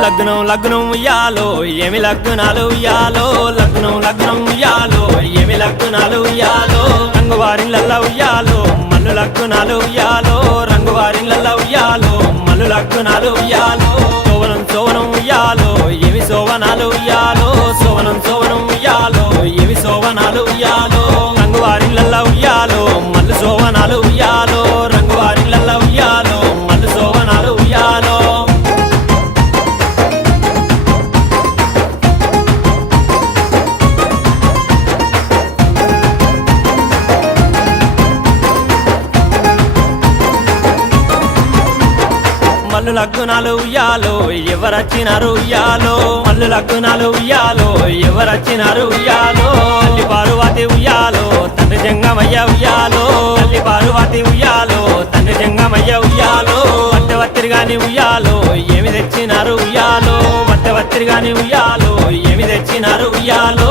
లగ్నం లగ్నం ఉయ్యాలో ఏమి లగ్నాలు ఉయ్యాలో లగ్నం లగ్నం ఉయ్యాలో ఏమి లగ్నాలు ఉయ్యాలో రంగువారిళ్ళ ఉయ్యాలో మల్లు లగ్నాలు ఉయ్యాలో రంగువారిళ్ళ ఉయ్యాలో మల్లు లగ్నాలు ఉయ్యాలో సోవనం సోవనం ఉయ్యాలో ఏమి సోవనాలు ఉయ్యాలో సోవనం సోవనం ఉయ్యాలో ఏమి సోవనాలు ఉయ్యాలో రంగువారిళ్ళ ఉయ్యాలో మల్లు సోవనాలు ఉయ్యాలో రంగువారిళ్ళ ఉయ్యాలో మల్లు సోవనాలు ఉయ్యాలో మల్లు లగ్నాలు ఉయ్యాలో ఎవరచ్చినారు ఉయ్యాలో మల్లు లగ్నాలు ఉయ్యాలో ఎవరచ్చినారు ఉయ్యాలో తల్లి పార్వతి ఉయ్యాలో తండ్రి జంగమయ్య ఉయ్యాలో తల్లి పార్వతి ఉయ్యాలో తండ్రి జంగమయ్య ఉయ్యాలో వత్తవత్తిరిగాని ఉయ్యాలో ఏమి తెచ్చినారు ఉయ్యాలో వత్తవత్తిరిగాని ఉయ్యాలో ఏమి తెచ్చినారు ఉయ్యాలో